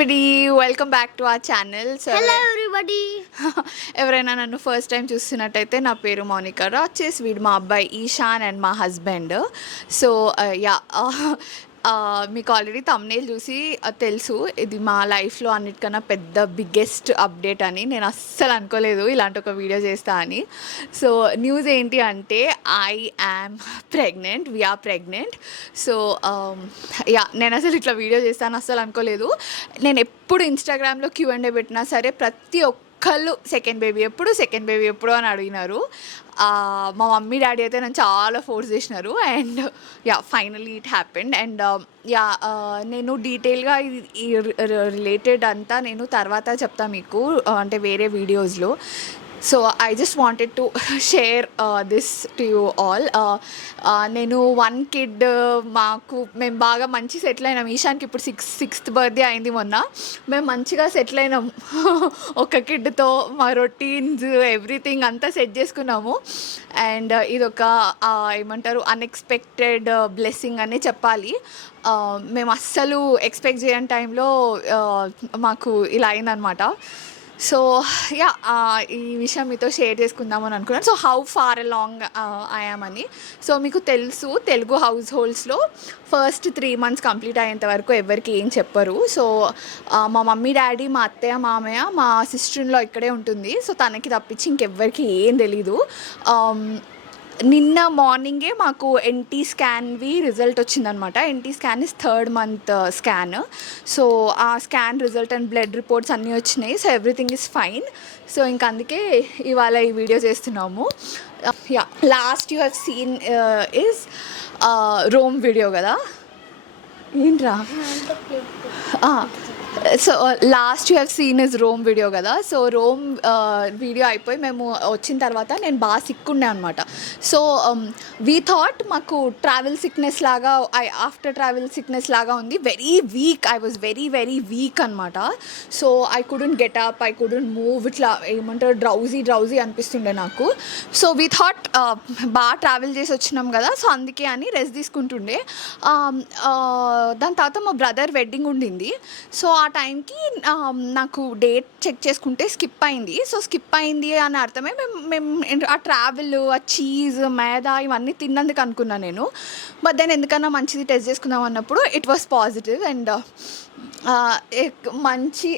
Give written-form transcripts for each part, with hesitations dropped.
everybody, welcome back to our channel. So hello everybody. ఎవరైనా నన్ను first time చూస్తున్నట్టయితే నా పేరు మౌనిక రాచెస్, వీడు మా అబ్బాయి ఈశాన్ అండ్ మా హస్బెండ్. సో మీకు ఆల్రెడీ థంబ్నెయిల్ చూసి తెలుసు ఇది మా లైఫ్లో అన్నిటికన్నా పెద్ద బిగ్గెస్ట్ అప్డేట్ అని. నేను అస్సలు అనుకోలేదు ఇలాంటి ఒక వీడియో చేస్తా అని. సో న్యూస్ ఏంటి అంటే I am pregnant, we're pregnant. So నేను అసలు ఇట్లా వీడియో చేస్తాను అస్సలు అనుకోలేదు. నేను ఎప్పుడు ఇన్స్టాగ్రామ్లో Q&A పెట్టినా సరే ప్రతి ఒక్కళ్ళు సెకండ్ బేబీ ఎప్పుడు అని అడిగినారు. మా మమ్మీ డాడీ అయితే నన్ను చాలా ఫోర్స్ చేసినారు and finally it happened. And నేను డీటెయిల్గా ఈ రిలేటెడ్ అంతా నేను తర్వాత చెప్తా మీకు, అంటే వేరే వీడియోస్లో. So I just wanted to share this to you all. నేను 1 kid మేము బాగా మంచి సెటిల్ అయినాం. ఈశాన్కి ఇప్పుడు సిక్స్త్ బర్త్డే అయింది మొన్న. మేము మంచిగా సెటిల్ అయినాం ఒక కిడ్తో. మా రొటీన్స్ ఎవ్రీథింగ్ అంతా సెట్ చేసుకున్నాము. అండ్ ఇదొక ఏమంటారు అన్ఎక్స్పెక్టెడ్ బ్లెస్సింగ్ అనే చెప్పాలి. మేము అస్సలు ఎక్స్పెక్ట్ చేయని టైంలో మాకు ఇలా అయిందనమాట. సో ఈ విషయం మీతో షేర్ చేసుకుందామని అనుకున్నాను. So how far along I am అని. సో మీకు తెలుసు తెలుగు హౌస్ హోల్డ్స్లో ఫస్ట్ 3 months కంప్లీట్ అయ్యేంత వరకు ఎవరికి ఏం చెప్పరు. సో మా మమ్మీ డాడీ, మా అత్తయ్య, మామయ్య, మా సిస్టర్లో ఇక్కడే ఉంటుంది. సో తనకి తప్పించి ఇంకెవ్వరికి ఏం తెలీదు. నిన్న మార్నింగే మాకు ఎన్టీ స్కాన్వి రిజల్ట్ వచ్చిందనమాట. NT scan is 3rd month scan. So ఆ scan result and blood reports అన్నీ వచ్చినాయి. So everything is fine. So ఇంక అందుకే ఇవాళ ఈ వీడియో చేస్తున్నాము. Last you have seen is Rome video కదా. ఏంట్రా so last you have seen is Rome video కదా. సో రోమ్ వీడియో అయిపోయి మేము వచ్చిన తర్వాత నేను బాగా సిక్కుండే అనమాట. సో వీ థాట్ మాకు ట్రావెల్ సిక్నెస్ లాగా, ఆఫ్టర్ ట్రావెల్ సిక్నెస్ లాగా ఉంది. Very weak, I was very weak అనమాట. So I couldn't get up, I couldn't move. ఇట్లా ఏమంటారు డ్రౌజీ అనిపిస్తుండే నాకు. సో వీ థాట్ బాగా ట్రావెల్ చేసి వచ్చినాం కదా, సో అందుకే అని రెస్ట్ తీసుకుంటుండే. దాని తర్వాత మా బ్రదర్ వెడ్డింగ్ ఉండింది. సో ఆ టైంకి నాకు డేట్ చెక్ చేసుకుంటే స్కిప్ అయింది. సో స్కిప్ అయింది అని అర్థమే మేము ఆ ట్రావెల్, ఆ చీజ్, మైదా ఇవన్నీ తిన్నందుకు అనుకున్నాను నేను. బట్ దెన్ ఎందుకన్నా మంచిది టెస్ట్ చేసుకుందాం అన్నప్పుడు ఇట్ వాస్ పాజిటివ్. అండ్ మంచి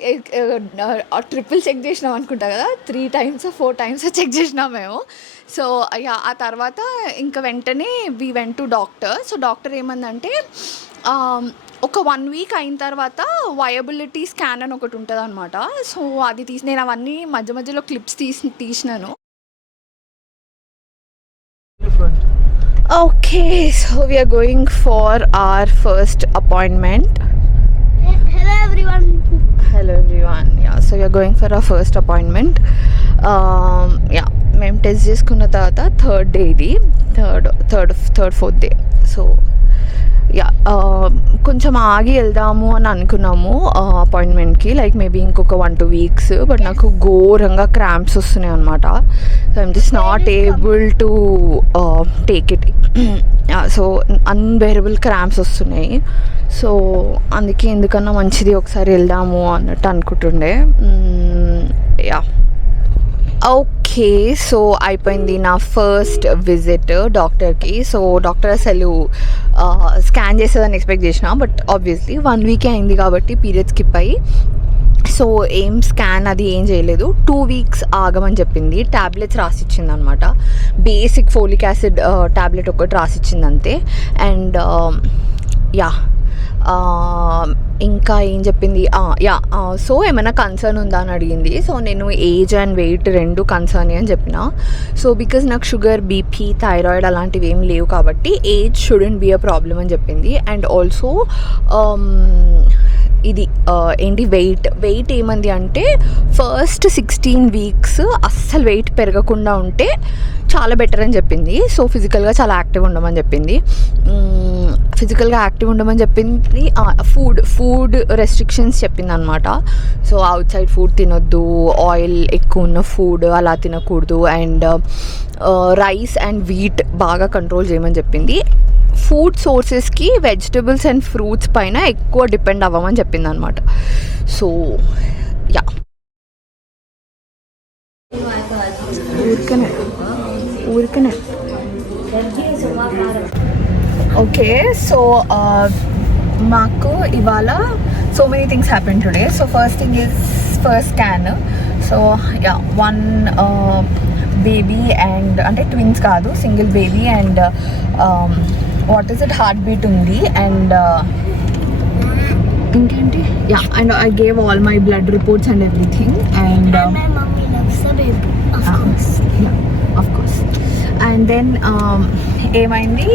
ట్రిపుల్ చెక్ చేసినాం అనుకుంటా కదా, 3 times 4 times చెక్ చేసినాం మేము. సో ఆ తర్వాత ఇంకా వెంటనే we went to doctor. So doctor ఏమందంటే ఒక 1 week అయిన తర్వాత వయబిలిటీ స్కాన్ అని ఒకటి ఉంటుంది అనమాట. సో అది నేను అవన్నీ మధ్యలో క్లిప్స్ తీసినాను. Okay, so we're going for our first appointment. Hello everyone. So we're going for our first appointment. మేము టెస్ట్ చేసుకున్న తర్వాత 3rd day ఇది, థర్డ్ 4th day. సో కొంచెం ఆగి వెళ్దాము అని అనుకున్నాము అపాయింట్మెంట్కి, లైక్ మేబీ ఇంకొక 1-2 weeks. బట్ నాకు ఘోరంగా క్రాంప్స్ వస్తున్నాయి అనమాట. So I'm just not able to take it. So unbearable cramps వస్తున్నాయి. సో అందుకే ఎందుకన్నా మంచిది ఒకసారి వెళ్దాము అన్నట్టు అనుకుంటుండే. ఓకే, సో అయిపోయింది నా ఫస్ట్ విజిట్ డాక్టర్కి. సో డాక్టర్ అసలు స్కాన్ చేసేదని ఎక్స్పెక్ట్ చేసిన, బట్ ఆబ్వియస్లీ 1 week అయింది కాబట్టి పీరియడ్ స్కిప్ అయ్యి సో ఏం స్కాన్ అది ఏం చేయలేదు. 2 weeks ఆగమని చెప్పింది. ట్యాబ్లెట్స్ రాసిచ్చింది అనమాట. బేసిక్ ఫోలిక్ యాసిడ్ ట్యాబ్లెట్ ఒకటి రాసిచ్చింది అంతే. అండ్ ఇంకా ఏం చెప్పింది, సో ఏమైనా కన్సర్న్ ఉందా అని అడిగింది. సో నేను ఏజ్ అండ్ వెయిట్ 2 కన్సర్న్ అని చెప్పిన. సో బికాజ్ నాకు షుగర్, బీపీ, థైరాయిడ్ అలాంటివి ఏం లేవు కాబట్టి age shouldn't be a problem అని చెప్పింది. అండ్ ఆల్సో ఇది ఏంటి వెయిట్ ఏమంది అంటే ఫస్ట్ 16 weeks అస్సలు వెయిట్ పెరగకుండా ఉంటే చాలా బెటర్ అని చెప్పింది. సో ఫిజికల్గా చాలా యాక్టివ్ ఉండమని చెప్పింది. ఫుడ్ రెస్ట్రిక్షన్స్ చెప్పింది అనమాట. సో అవుట్ సైడ్ ఫుడ్ తినొద్దు, ఆయిల్ ఎక్కువ ఉన్న ఫుడ్ అలా తినకూడదు, అండ్ రైస్ అండ్ వీట్ బాగా కంట్రోల్ చేయమని చెప్పింది. ఫుడ్ సోర్సెస్కి వెజిటబుల్స్ అండ్ ఫ్రూట్స్ పైన ఎక్కువ డిపెండ్ అవ్వమని చెప్పింది అనమాట. సో యా, ఊరికనే ఓకే. సో మాకు ఇవాళ so many things happen today. So first thing is first scan. So yeah, 1 baby and అంటే ట్విన్స్ కాదు, single baby and what is it heart beat ఉంది. అండ్ ఇంకేంటి, yeah, and I gave all my blood reports and everything. And my mommy loves the baby, of course. Of course. And then ఏమైంది,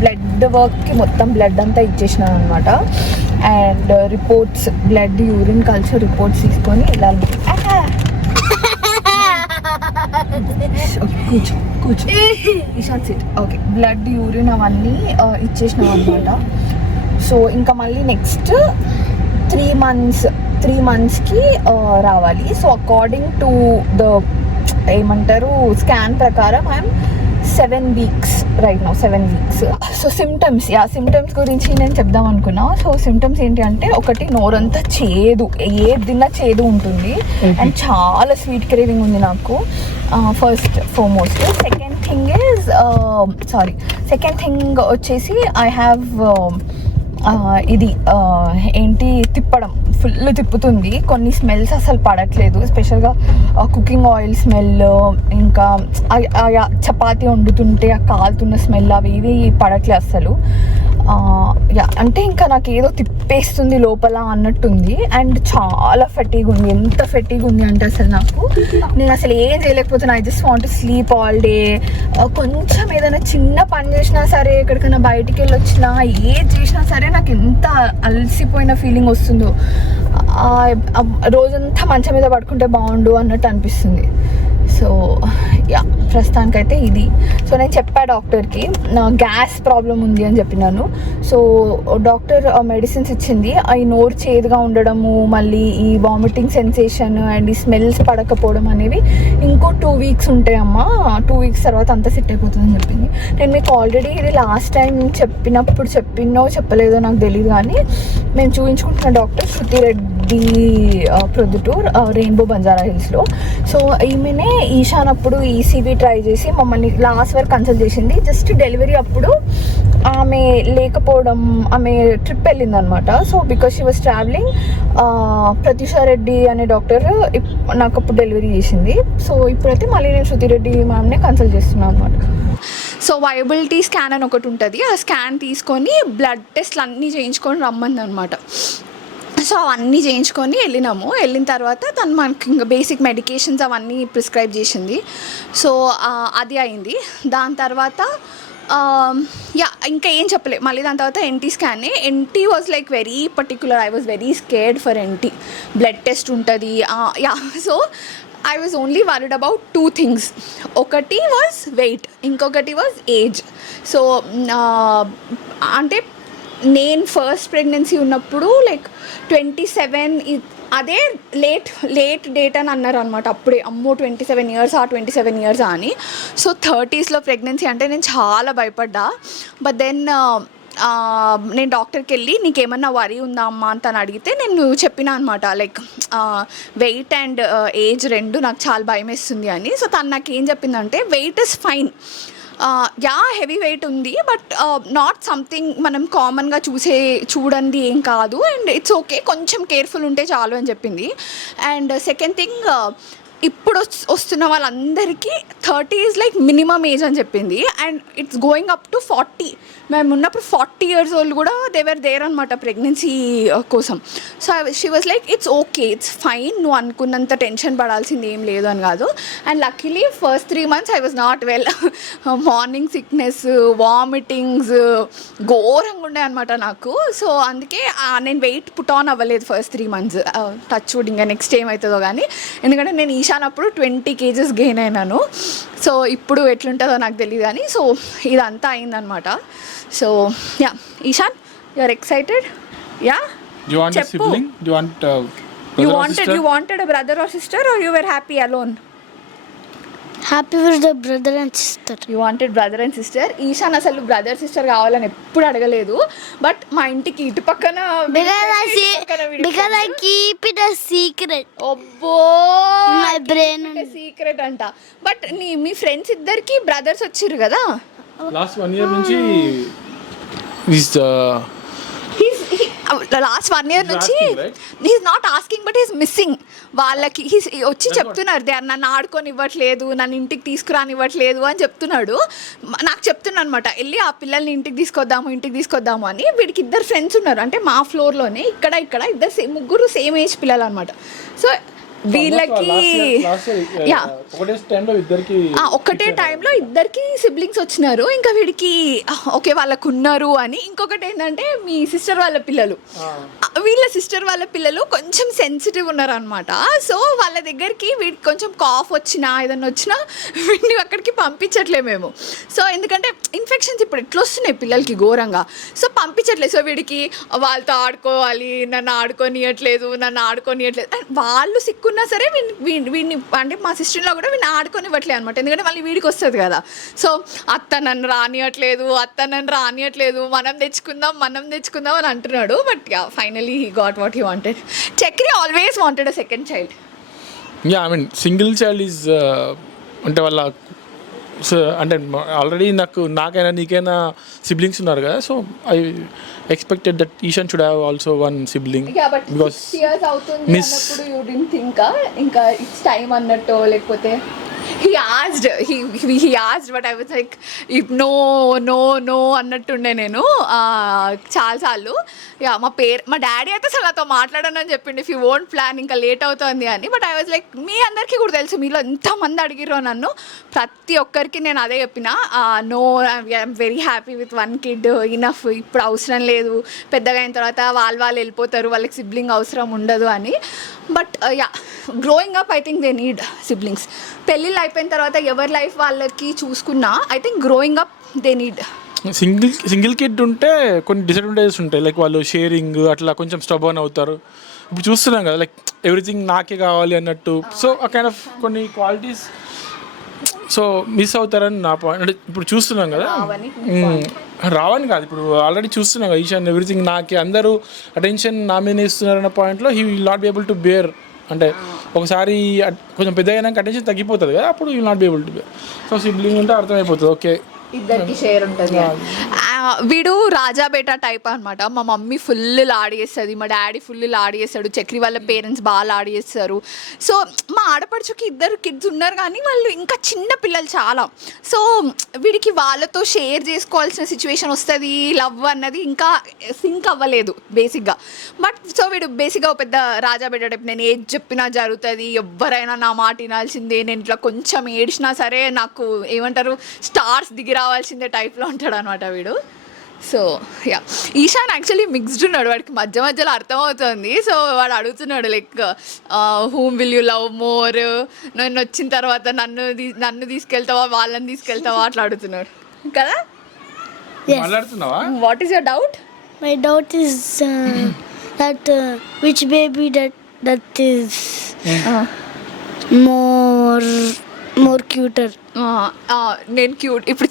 blood వర్క్కి మొత్తం blood అంతా ఇచ్చేసినాను అనమాట. And reports, blood urine culture reports తీసుకొని వెళ్ళాలి. కూర్చో Ishan sit. Okay, blood urine అవన్నీ ఇచ్చేసినాం అనమాట. సో ఇంకా మళ్ళీ నెక్స్ట్ 3 monthsకి రావాలి. సో అకార్డింగ్ టు ద ఏమంటారు స్కాన్ ప్రకారం I'm 7 weeks right now, 7 weeks. So symptoms గురించి నేను చెప్దాం అనుకున్నా. సో సిమ్టమ్స్ ఏంటి అంటే, ఒకటి నోరంతా చేదు, ఏది తిన్నా చేదు ఉంటుంది అండ్ చాలా స్వీట్ క్రేవింగ్ ఉంది నాకు, ఫస్ట్ ఫార్మోస్ట్. సెకండ్ థింగ్ వచ్చేసి ఐ హ్యావ్ ఇది ఏంటి తిప్పడం, ఫుల్ తిప్పుతుంది. కొన్ని స్మెల్స్ అసలు పడట్లేదు, ఎస్పెషల్గా కుకింగ్ ఆయిల్ స్మెల్, ఇంకా చపాతీ వండుతుంటే ఆ కాలుతున్న స్మెల్, అవి ఇవి పడట్లేదు అసలు. అంటే ఇంకా నాకు ఏదో తిప్పేస్తుంది లోపల అన్నట్టుంది. అండ్ చాలా ఫెటీగ్ ఉంది, ఎంత ఫెటీగ్ ఉంది అంటే అసలు నేను అసలు ఏం చేయలేకపోతున్నా. I just want to sleep all day. కొంచెం ఏదైనా చిన్న పని చేసినా సరే, ఎక్కడికైనా బయటికి వెళ్ళి వచ్చినా, ఏది చేసినా సరే నాకు ఎంత అలసిపోయిన ఫీలింగ్ వస్తుందో. రోజంతా మంచం మీద పడుకుంటే బాగుండు అన్నట్టు అనిపిస్తుంది. సో యా, ప్రస్తుతానికైతే ఇది. సో నేను చెప్పా డాక్టర్కి, నా గ్యాస్ ప్రాబ్లం ఉంది అని చెప్పినాను. సో డాక్టర్ మెడిసిన్స్ ఇచ్చింది. ఈ నోరు చేదుగా ఉండడము, మళ్ళీ ఈ వామిటింగ్ సెన్సేషన్ అండ్ ఈ స్మెల్స్ పడకపోవడం అనేవి ఇంకో 2 weeks ఉంటాయమ్మా. 2 weeks తర్వాత అంతా సెట్ అయిపోతుందని చెప్పింది. నేను మీకు ఆల్రెడీ ఇది లాస్ట్ టైం చెప్పినప్పుడు చెప్పలేదో నాకు తెలియదు, కానీ మేము చూపించుకుంటున్న డాక్టర్ శృతి రెడ్డి ప్రొద్దుటూర్, రెయిన్బో బంజారా హిల్స్లో. సో ఈమెనే ఈశాన్ అప్పుడు ఈసీవీ ట్రై చేసి మమ్మల్ని లాస్ట్ వరకు కన్సల్ట్ చేసింది. జస్ట్ డెలివరీ అప్పుడు ఆమె లేకపోవడం, ఆమె ట్రిప్ వెళ్ళిందనమాట. So because she was travelling, Pratyusha Reddy అనే డాక్టర్ నాకు అప్పుడు డెలివరీ చేసింది. సో ఇప్పుడైతే మళ్ళీ నేను శృతి రెడ్డి మ్యామ్నే కన్సల్ట్ చేస్తున్నాను అనమాట. సో వయబిలిటీ స్కాన్ అని ఒకటి ఉంటుంది. ఆ స్కాన్ తీసుకొని బ్లడ్ టెస్ట్లు అన్నీ చేయించుకొని రమ్మంది అనమాట. సో అవన్నీ చేయించుకొని వెళ్ళిన తర్వాత తను మనకి ఇంకా బేసిక్ మెడికేషన్స్ అవన్నీ ప్రిస్క్రైబ్ చేసింది. సో అది అయింది. దాని తర్వాత యా, ఇంకా ఏం చెప్పలే. మళ్ళీ దాని తర్వాత NT scan. NT was like very particular. I was very scared for NT. Blood test ఉంటుంది. Yeah, so I was only worried about 2 things. ఒకటి వాజ్ వెయిట్, ఇంకొకటి వాజ్ ఏజ్. సో అంటే నేను ఫస్ట్ ప్రెగ్నెన్సీ ఉన్నప్పుడు లైక్ 27, అదే late date అని అన్నారు అనమాట. అప్పుడే అమ్మో 27 years అని. సో 30s ప్రెగ్నెన్సీ అంటే నేను చాలా భయపడ్డా. బట్ దెన్ నేను డాక్టర్కి వెళ్ళి నీకేమన్నా వరీ ఉందా అమ్మా అని తను అడిగితే నేను చెప్పిన అనమాట, లైక్ వెయిట్ అండ్ ఏజ్ 2 నాకు చాలా భయం వేస్తుంది అని. సో తను నాకు ఏం చెప్పిందంటే, weight is fine, yeah heavy weight ఉంది, బట్ నాట్ సంథింగ్ మనం కామన్గా చూడండి ఏం కాదు, అండ్ ఇట్స్ ఓకే, కొంచెం కేర్ఫుల్ ఉంటే చాలు అని చెప్పింది. అండ్ సెకండ్ థింగ్, ఇప్పుడు వస్తున్న వాళ్ళందరికీ 30 is లైక్ మినిమమ్ ఏజ్ అని చెప్పింది. And it's going up to 40. మేము ఉన్నప్పుడు 40 years old కూడా దేవర్ దేర్ అనమాట ప్రెగ్నెన్సీ కోసం. So she was like it's okay, it's fine, నువ్వు అనుకున్నంత టెన్షన్ పడాల్సింది ఏం లేదు అని కాదు. And luckily first 3 months I was not well. Morning sickness, vomitings ఘోరంగా ఉండే అనమాట నాకు. సో అందుకే నేను వెయిట్ పుట్ ఆన్ అవ్వలేదు ఫస్ట్ 3 months. టచ్ వుడ్, ఇంకా నెక్స్ట్ ఏమవుతుందో కానీ. ఎందుకంటే నేను ఈశానప్పుడు 20 kgs గెయిన్ అయినాను. సో ఇప్పుడు ఎట్లుంటుందో నాకు తెలియదు కానీ. సో ఇదంతా అయిందనమాట. So yeah, Ishan, you are excited? Yeah, you want a sibling? You want you wanted a brother or sister, or you were happy alone? Happy with the brother and sister. You wanted brother and sister. Ishan అసలు brother sister కావాలని ఎప్పుడు అడగలేదు, but మా ఇంటికి ఇటు పక్కన Because I keep it a secret. ఒబ్బో My brain. Secret అంట. But me friends ఇద్దరికి బ్రదర్స్ వచ్చిర్రు కదా. Last 1 year నుంచి is లాస్ట్ 1 year నుంచి asking, right? He's not asking but he's missing. వాళ్ళకి వచ్చి చెప్తున్నారు నన్ను ఆడుకోనివ్వట్లేదు, నన్ను ఇంటికి తీసుకురానివ్వట్లేదు అని చెప్తున్నాడు. నాకు చెప్తున్నాను అనమాట, వెళ్ళి ఆ పిల్లల్ని ఇంటికి తీసుకొద్దాము అని. వీడికి ఇద్దరు ఫ్రెండ్స్ ఉన్నారు, అంటే మా ఫ్లోర్లోనే ఇక్కడ ఇద్దరు ముగ్గురు సేమ్ ఏజ్ పిల్లలు అనమాట. సో వీళ్ళకి ఒకటే టైంలో ఇద్దరికి సిబ్లింగ్స్ వచ్చినారు. ఇంకా వీడికి ఓకే వాళ్ళకు ఉన్నారు అని. ఇంకొకటి ఏంటంటే మీ సిస్టర్ వాళ్ళ పిల్లలు, వీళ్ళ సిస్టర్ వాళ్ళ పిల్లలు కొంచెం సెన్సిటివ్ ఉన్నారు అనమాట. సో వాళ్ళ దగ్గరికి వీడికి కొంచెం కాఫ్ వచ్చినా ఏదన్నా వచ్చినా వీడిని అక్కడికి పంపించట్లే మేము. సో ఎందుకంటే ఇన్ఫెక్షన్స్ ఇప్పుడు ఎట్లా వస్తున్నాయి పిల్లలకి ఘోరంగా, సో పంపించట్లేదు. సో వీడికి వాళ్ళతో ఆడుకోవాలి, నన్ను ఆడుకోనియట్లేదు. వాళ్ళు సిక్కున్నా సరే వీడిని అంటే మా సిస్టర్లో కూడా వీడిని ఆడుకోనివ్వట్లేదు అనమాట, ఎందుకంటే మళ్ళీ వీడికి వస్తుంది కదా. సో అత్త నన్ను రానియట్లేదు, మనం తెచ్చుకుందాం అని అంటున్నాడు. But yeah finally he got what he wanted. Chakri always wanted a second child. I mean single child is అంటే వాళ్ళ సో అంటే ఆల్రెడీ నాకైనా నీకైనా సిబ్లింగ్స్ ఉన్నారు కదా. So I expected that Ishan should have also one sibling. Because 6 years అవుతుంది అన్నప్పుడు you didn't think ఇంకా ఇట్స్ టైం అన్నట్టు, లేకపోతే he asked but I was like no అన్నట్టుండే నేను చాలాసార్లు. యా మా డాడీ అయితే అసలు నాతో మాట్లాడనని చెప్పిండు, ఇఫ్ యూ వోంట్ ప్లాన్ ఇంకా లేట్ అవుతుంది అని. బట్ ఐ వాజ్ లైక్ మీ అందరికీ కూడా తెలుసు, మీలో ఎంతమంది అడిగిరో నన్ను, ప్రతి ఒక్కరికి నేను అదే చెప్పిన, no I'm very happy with 1 kid enough, ఇప్పుడు అవసరం లేదు, పెద్దగా అయిన తర్వాత వాళ్ళు వెళ్ళిపోతారు, వాళ్ళకి సిబ్లింగ్ అవసరం ఉండదు అని. But yeah growing up I think they need siblings. పెళ్ళిళ్ళు అయిపోయిన తర్వాత ఎవరి లైఫ్ వాళ్ళకి చూసుకున్నా I think growing up they need. Single kid ఉంటే కొన్ని డిసడ్వాంటేజెస్ ఉంటాయి, లైక్ వాళ్ళు షేరింగ్ అట్లా కొంచెం స్టబర్న్ అవుతారు. ఇప్పుడు చూస్తున్నాం కదా, లైక్ ఎవ్రీథింగ్ నాకే కావాలి అన్నట్టు. సో ఆ కైండ్ ఆఫ్ కొన్ని క్వాలిటీస్ సో మిస్ అవుతారని నా పాయింట్. అంటే ఇప్పుడు చూస్తున్నాం కదా, రావని కాదు, ఇప్పుడు ఆల్రెడీ చూస్తున్నాం కదా, ఈశాన్ ఎవ్రీథింగ్ నాకే, అందరూ అటెన్షన్ నా మీద ఇస్తున్నారన్న పాయింట్లో he will not be able to bear. అంటే ఒకసారి కొంచెం పెద్ద అయినాక అటెన్షన్ తగ్గిపోతుంది కదా, అప్పుడు will not be able to bear. So sibling ఉంటే అర్థమైపోతుంది, ఓకే ఇద్దరికి షేర్ ఉంటుంది. వీడు రాజా బేటా టైప్ అనమాట. మా మమ్మీ ఫుల్ లాడ్ చేస్తుంది, మా డాడీ ఫుల్ లాడ్ చేస్తాడు, చక్రి వాళ్ళ పేరెంట్స్ బాగా లాడ్ చేస్తారు. సో మా ఆడపడుచుకి 2 kids ఉన్నారు, కానీ వాళ్ళు ఇంకా చిన్న పిల్లలు చాలా. సో వీడికి వాళ్ళతో షేర్ చేసుకోవాల్సిన సిచ్యువేషన్ వస్తుంది, లవ్ అన్నది ఇంకా సింక్ అవ్వలేదు బేసిక్గా. బట్ సో వీడు బేసిక్గా పెద్ద రాజా బేటా టైప్, నేను ఏది చెప్పినా జరుగుతుంది, ఎవరైనా నా మాట వినాల్సిందే, నేను ఇట్లా కొంచెం ఏడిచినా సరే నాకు ఏమంటారు స్టార్స్ దిగి రావాల్సిందే టైప్లో ఉంటాడు అనమాట వీడు. So yeah Ishan actually mixed ఉన్నాడు, వాడికి మధ్యలో అర్థమవుతుంది. సో వాడు అడుగుతున్నాడు like whom will you love more, నేను వచ్చిన తర్వాత నన్ను తీసుకెళ్తావా వాళ్ళని తీసుకెళ్తావా అట్లా అడుగుతున్నాడు కదా. What is your doubt? My doubt is that which baby that is more cuter. నేను క్యూట్, ఇప్పుడు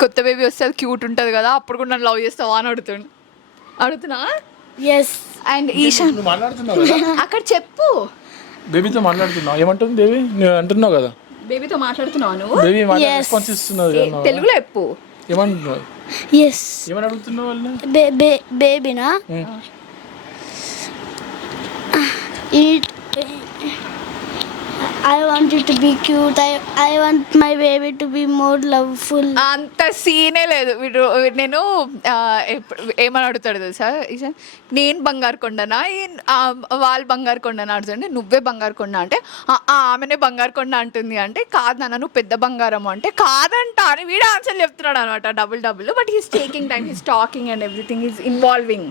కొత్త బేబీ వస్తే అది క్యూట్ ఉంటుంది కదా, అప్పుడు కూడా నన్ను లవ్ చేస్తావా అని అడుగుతున్నా. Yes. అండ్ ఈశాన్ అక్కడ చెప్పు, బేబీతో మాట్లాడుతున్నావు, ఏమంటుంది బేబీ? నువ్వు అంటున్నావు కదా బేబీతో మాట్లాడుతున్నావు నువ్వు, బేబీ రెస్పాన్స్ ఇస్తున్నది తెలుగులో చెప్పు, ఏమంటున్నావు? Yes. ఏమని అడుగుతున్నావు వాళ్ళని? Babyనా I want it to be cute. I want my baby to be more loveful. అంత సీనే లేదు. నేను ఏమని అడుగుతాడు తెలుసా, నేను బంగారు కొండనా వాళ్ళు బంగారు కొండనా అడుగుతుంటే, నువ్వే బంగారు కొండ అంటే ఆమెనే బంగారు కొండ అంటుంది అంటే, కాదు నాన్న నువ్వు పెద్ద బంగారం అంటే, కాదంట అని వీడు ఆన్సర్ చెప్తున్నాడు అనమాట, double. But he's taking time, he's talking and everything is involving.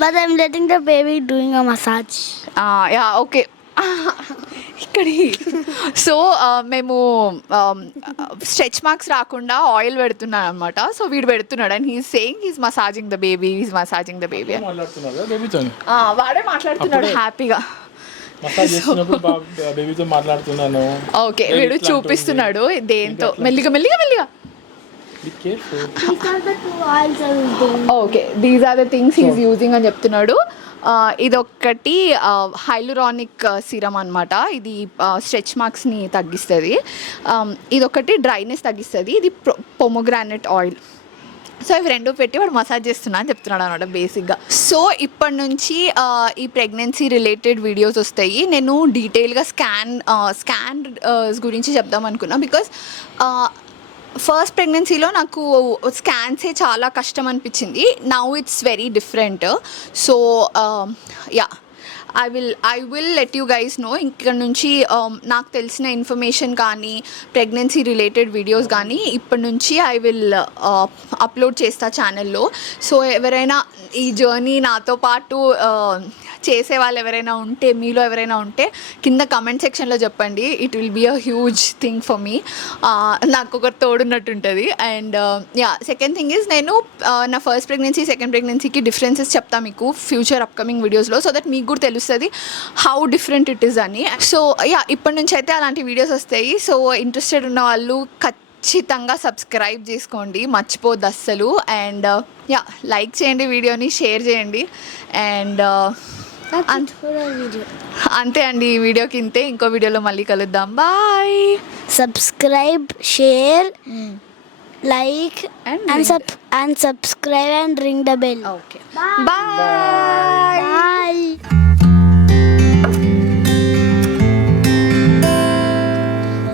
But I'm letting the baby doing a massage. Yeah, okay. ఇక్కడి సో మేము స్ట్రెచ్ మార్క్స్ రాకుండా ఆయిల్ పెడుతున్నాను అనమాట. సో వీడు పెడుతున్నాడు and he's saying he's massaging the baby. వాడే మాట్లాడుతున్నాడు హ్యాపీగా. మసాజ్ చేస్తున్నప్పుడు బేబీతో మాట్లాడుతున్నాను. ఓకే వీడు చూపిస్తున్నాడు దేంతో మెల్లిగా మెల్లిగా మెల్లిగా. Be careful. These are the two oils I was doing. Okay these are the things he's using అని చెప్తున్నాడు. ఇదొక్కటి హైలురానిక్ సిరమ్ అనమాట. ఇది స్ట్రెచ్ మార్క్స్ని తగ్గిస్తుంది. ఇదొకటి డ్రైనెస్ తగ్గిస్తుంది. ఇది పొమోగ్రానైట్ ఆయిల్. సో ఇవి రెండు పెట్టి వాడు మసాజ్ చేస్తున్నా అని చెప్తున్నాడు అనమాట బేసిక్గా. సో ఇప్పటి నుంచి ఈ ప్రెగ్నెన్సీ రిలేటెడ్ వీడియోస్ వస్తాయి. నేను డీటెయిల్గా స్కాన్ గురించి చెప్దాం అనుకున్నా. బికాస్ ఫస్ట్ ప్రెగ్నెన్సీలో నాకు స్కాన్సే చాలా కష్టం అనిపించింది. Now it's very different. So yeah I will let you guys know. ఇక్కడ నుంచి నాకు తెలిసిన ఇన్ఫర్మేషన్ కానీ ప్రెగ్నెన్సీ రిలేటెడ్ వీడియోస్ కానీ ఇప్పటి నుంచి ఐ విల్ అప్లోడ్ చేస్తా ఛానల్లో. సో ఎవరైనా ఈ జర్నీ నాతో పాటు చేసే వాళ్ళు ఎవరైనా ఉంటే, మీలో ఎవరైనా ఉంటే కింద కమెంట్ సెక్షన్లో చెప్పండి. It will be a huge thing for me. నాకు ఒకరు తోడున్నట్టు ఉంటుంది. And yeah second thing is నేను నా ఫస్ట్ ప్రెగ్నెన్సీ సెకండ్ ప్రెగ్నెన్సీకి డిఫరెన్సెస్ చెప్తా మీకు ఫ్యూచర్ అప్కమింగ్ వీడియోస్లో. సో దట్ మీకు కూడా తెలుస్తుంది హౌ డిఫరెంట్ ఇట్ ఈస్ అని. సో యా ఇప్పటి నుంచి అయితే అలాంటి వీడియోస్ వస్తాయి. సో ఇంట్రెస్టెడ్ ఉన్న వాళ్ళు ఖచ్చితంగా సబ్స్క్రైబ్ చేసుకోండి, మర్చిపోద్దు అస్సలు. అండ్ యా లైక్ చేయండి, వీడియోని షేర్ చేయండి. అండ్ అంతే అండి, ఈ వీడియోకి ఇంతే. ఇంకో వీడియోలో మళ్ళీ కలుద్దాం. Bye. Subscribe, share, like, and subscribe and ring the bell. Okay bye.